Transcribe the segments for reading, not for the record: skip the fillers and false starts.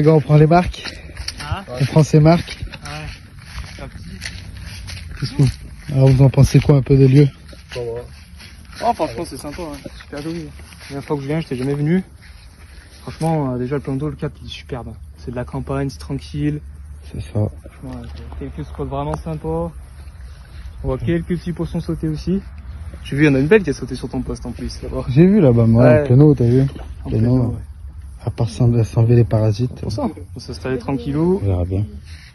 les gars, on prend les marques. Ah, On prend ces marques. ouais. C'est un petit. Qu'est-ce que... Alors vous en pensez quoi un peu des lieux? Oh, franchement, c'est sympa, hein. Super joli. La dernière fois que je viens, j'étais jamais venu. Franchement, déjà le plan d'eau, le cap, il est superbe. C'est de la campagne, c'est tranquille. C'est ça. Franchement, quelques spots vraiment sympas. On voit quelques petits poissons sauter aussi. J'ai vu, il y en a une belle qui a sauté sur ton poste en plus là-bas. J'ai vu là-bas, moi, Ouais. en plein eau, t'as vu? En plein plein eau, eau, ouais. ouais. À part s'enlever les parasites, Pour ça, on va s'installer tranquillou. on verra bien.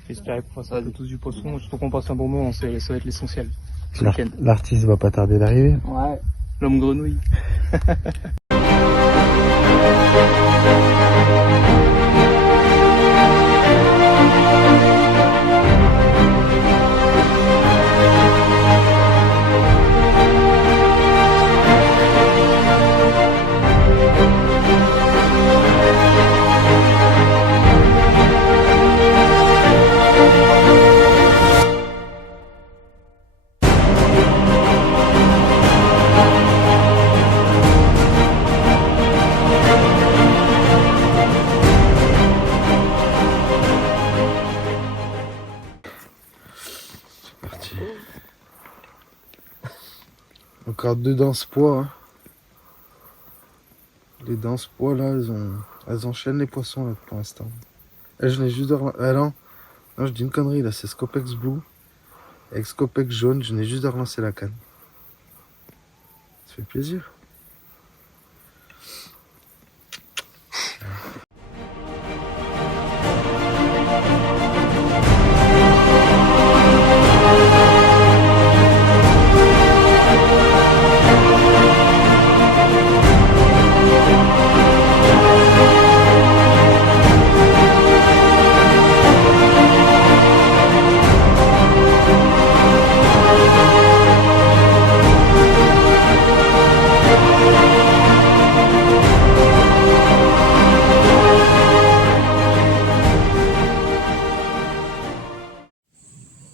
J'espère qu'on fasse tous du poisson. Surtout qu'on passe un bon moment, ça va être l'essentiel. Ce week-end. L'artiste va pas tarder d'arriver. Ouais. L'homme grenouille. Encore deux danse-poids. Hein. Les danse-poids là, elles enchaînent les poissons là pour l'instant. Je n'ai juste de... non, je dis une connerie là, c'est Scopex Blue. Avec Scopex jaune, je n'ai juste de relancer la canne. Ça fait plaisir.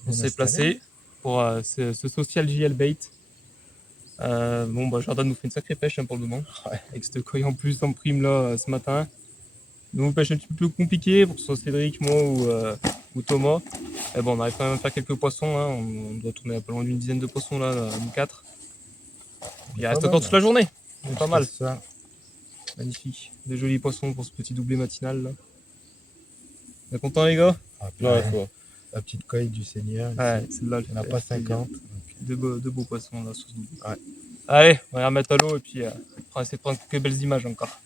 On s'est placé pour ce social JL bait. Bon, bah, Jordan nous fait une sacrée pêche hein, pour le moment. Ouais. Avec cette coille en plus en prime là ce matin. Nous, on pêche un petit peu plus compliqué pour que ce soit Cédric, moi ou Thomas. Et bon, on arrive quand même à faire quelques poissons. Hein. On doit tourner un peu loin d'une dizaine de poissons là, nous quatre. Il reste encore toute la journée. C'est pas mal. Ça. Magnifique. Des jolis poissons pour ce petit doublé matinal là. Vous êtes contents les gars? Ouais, quoi. La petite coille du Seigneur. Ouais, celle-là. Il n'y en a pas 50. Deux beaux poissons là sur ce double. Ouais. Allez, on va remettre à l'eau et puis on va essayer de prendre quelques belles images encore.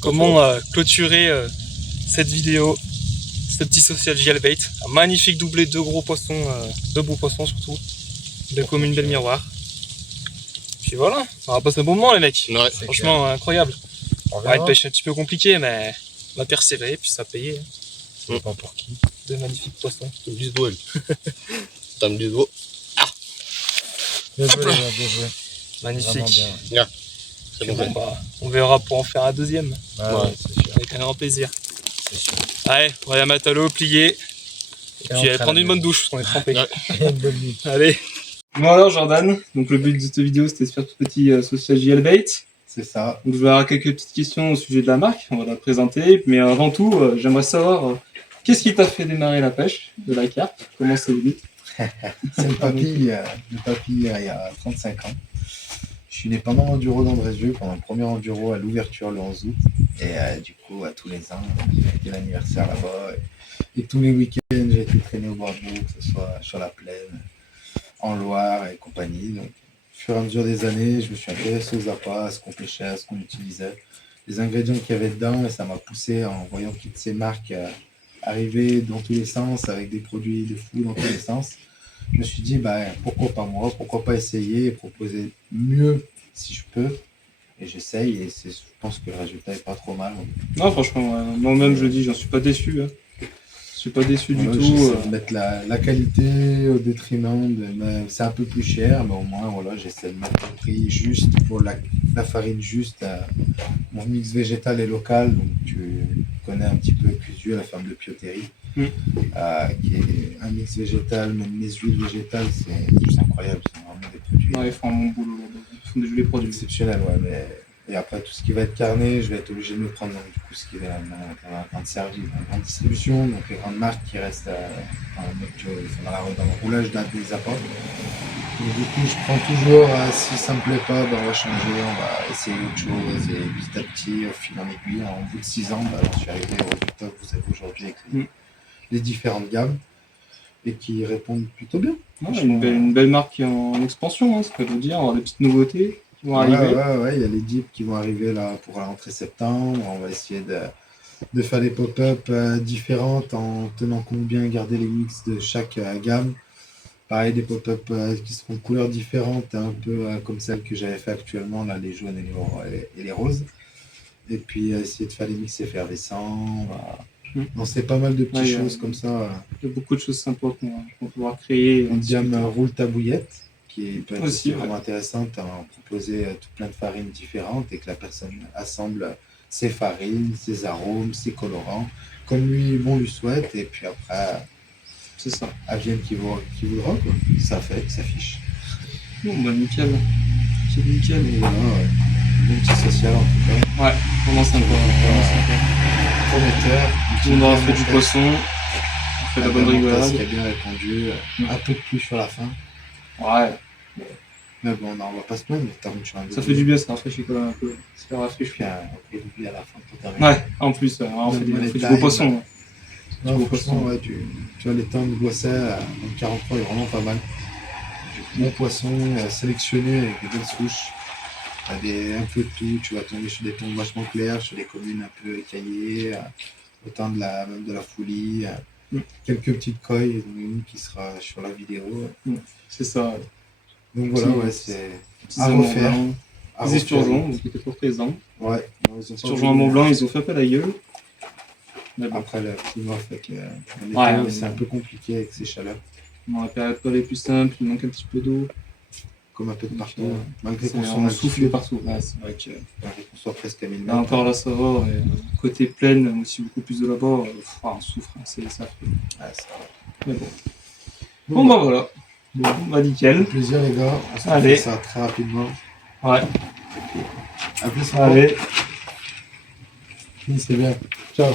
Comment clôturer cette vidéo, ce petit social JL bait. Un magnifique doublé, deux gros poissons, deux beaux poissons surtout, de comme une belle miroir. Puis voilà, on va passer un bon moment les mecs. Ouais, franchement incroyable. On va une pêche un petit peu compliquée mais on va persévérer puis ça a payé. Je sais pas pour qui. Deux magnifiques poissons. T'as un bisou elle. T'as un bisou. Ah. Bien joué, bien joué. Magnifique. Bien. C'est bon, Bah, on verra pour en faire un deuxième. Ouais, c'est sûr. Avec un grand plaisir. C'est sûr. Allez, on va aller mettre à l'eau, plier. Et puis aller prendre une bonne douche, parce qu'on est trempé. Une bonne nuit. Allez. Bon alors Jordan, donc le but de cette vidéo c'était de faire tout petit social JL bait. C'est ça. Donc, je vais avoir quelques petites questions au sujet de la marque, on va la présenter. Mais avant tout, j'aimerais savoir qu'est-ce qui t'a fait démarrer la pêche de la carpe? Comment c'est venu? C'est le papy, il y a 35 ans. Je suis né pendant l'enduro d'Andrézieux, pendant le premier enduro à l'ouverture le 11 août. Et du coup, tous les ans, il y a été l'anniversaire là-bas. Et tous les week-ends, j'ai été traîné au Bordeaux, que ce soit sur la plaine, en Loire et compagnie. Donc, au fur et à mesure des années, je me suis intéressé aux appâts, à ce qu'on pêchait, à ce qu'on utilisait, les ingrédients qu'il y avait dedans. Et ça m'a poussé en voyant toutes ces marques arriver dans tous les sens, avec des produits de fou dans tous les sens. Je me suis dit, pourquoi pas moi, pourquoi pas essayer et proposer mieux si je peux. Et j'essaye et je pense que le résultat est pas trop mal. Non, franchement, moi-même je le dis, j'en suis pas déçu. Hein. Je suis pas déçu du tout. J'essaie de mettre la qualité au détriment c'est un peu plus cher, mais au moins voilà, j'essaie de mettre le prix juste pour la farine juste. Mon mix végétal est local, donc tu connais un petit peu Cusieux, la ferme de Piotéry, qui est un mix végétal, même les huiles végétales, c'est incroyable, c'est vraiment des produits. Ouais, ils font un bon boulot là-bas. Ils font des jolis produits. Exceptionnels, ouais, et après tout ce qui va être carné, je vais être obligé de me prendre donc, du coup ce qui va dans la grande service, dans la grande distribution, donc les grandes marques qui restent dans le roulage des apports. Et du coup, je prends toujours, si ça me plaît pas, on va changer, on va essayer autre chose, et petit à petit, au fil en aiguille, en bout de 6 ans, j'en suis arrivé au résultat que vous avez aujourd'hui avec les différentes gammes, et qui répondent plutôt bien. Ouais, une belle marque qui est en expansion, hein, ça peut dire, avoir des petites nouveautés qui vont arriver. Ouais, il y a les dips qui vont arriver là pour la rentrée septembre, on va essayer de faire des pop-up différentes en tenant compte bien garder les mix de chaque gamme. Pareil, des pop-up qui seront de couleurs différentes, un peu comme celles que j'avais fait actuellement, là, les jaunes et les roses. Et puis essayer de faire des mix effervescents. Non, c'est pas mal de petites choses comme ça. Il y a beaucoup de choses sympas qu'on va pouvoir créer. Une gamme roule ta bouillette, qui peut être aussi vraiment ouais. intéressante à proposer tout plein de farines différentes et que la personne assemble ses farines, ses arômes, ses colorants, comme lui lui souhaite. Et puis après, c'est ça. Advienne qui voudra, quoi. Ça fait, ça fiche. Bon, nickel. C'est nickel. Et voilà, bon petit social en tout cas. Ouais, vraiment sympa. Prometteur. Tout le monde aura fait du poisson. On fait de la bonne rigolade. Qui a bien répondu. Un peu de plus sur la fin. Ouais. Mais bon, non, on va pas se plaindre, mais termine sur un ça fait du bien, ça rafraîchit quand même un peu. Ça rafraîchit. Puis après, l'oubli à la fin pour terminer. Ouais, en plus, on fait du beau poisson. Non, franchement, ouais, tu vois, les temps de Boisset, en 43 est vraiment pas mal. Du bon poisson sélectionné avec des belles souches. T'as un peu de tout, tu vas tomber sur des tons vachement clairs, sur des communes un peu écaillées, autant même de la Foulie, quelques petites coilles, une qui sera sur la vidéo. C'est ça. Donc voilà, c'est à refaire. Les esturgeons, donc ils étaient pas présents. Ouais. Les esturgeons à Mont-Blanc, ils ont fait appel à gueule. Bon. Après le climat fait que c'est un peu compliqué avec ces chaleurs. Dans la période pas les plus simples, il manque un petit peu d'eau. Comme un peu de partout. Malgré qu'on souffle partout. Ouais, c'est vrai que malgré qu'on soit presque à 1000 mètres. Encore là, ça va. Côté plaine, aussi beaucoup plus de là-bas, on souffre. C'est ça. Ouais, c'est vrai. Mais bon. Bon, bah voilà. Bon, nickel. Plaisir, les gars. On se fait ça très rapidement. Ouais. À plus. Allez. C'est bien. Ciao.